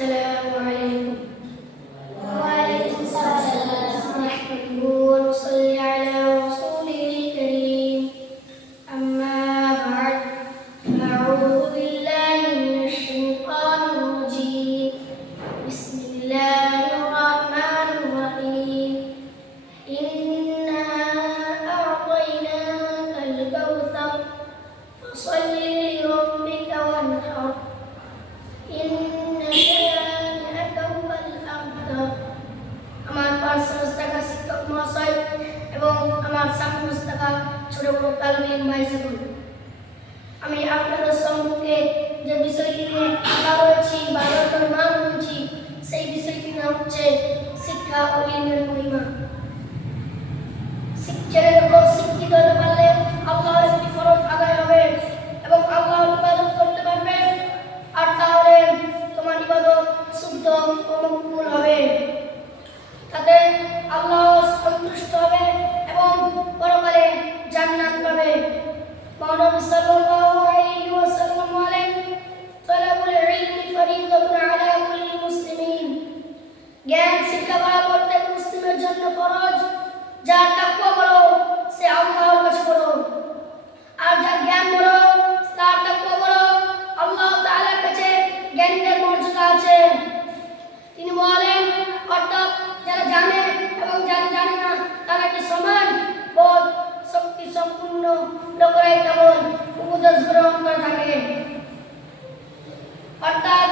السلام عليكم. وعليكم السلام. نحمده ونصلي على رسوله الكريم. أما بعد، أعوذ بالله من الشيطان الرجيم. بسم الله الرحمن الرحيم. إنا أعطيناك الكوثر فصل لربك وانحر إن شانئك هو الأبتر. আমার পাঁচশো টাকা শিক্ষক মহাশয় এবং আমার সামনে টাকা ছোট বড় তালমিন ভাইসকল, আমি আপনাদের সম্মুখে যে বিষয়টি নিয়ে কথা বলছি বা মান বলছি, সেই বিষয়টি নাম হচ্ছে শিক্ষা ও ইলমের মহিমা। ছেলের উপর শিক্ষিত হতে পারলে আল্লাহর একটি ফরজ আদায় হবে এবং আল্লাহর ইবাদত করতে পারবে, আর তাহলে তোমার ইবাদত শুদ্ধ ও মকবুল হবে, তাতে আল্লাহ সন্তুষ্ট হবে এবং পরকালে জান্নাত পাবে। মহানবী সাল্লাল্লাহু আলাইহি ওয়াসাল্লাম বলেন, তলাবুল ইলমি ফরিদাতুন আলা কুল্লি মুসলিমিন। জ্ঞান শিক্ষা করা প্রত্যেক মুসলিমের জন্য ফরজ। যার তাকওয়া বড় সে আল্লাহর কাছে বড়, আর যার জ্ঞান বড় তার তাকওয়া বড়। আল্লাহ তাআলার কাছে জ্ঞানীদের মর্যাদা আছে। তিনি বলেন, অর্থাৎ যারা জানে এবং যারা জানে না তারা কি সমান? বোধ শক্তি সম্পূর্ণ লোকেরাই কেবল উপদেশ গ্রহণ করে থাকে। অর্থাৎ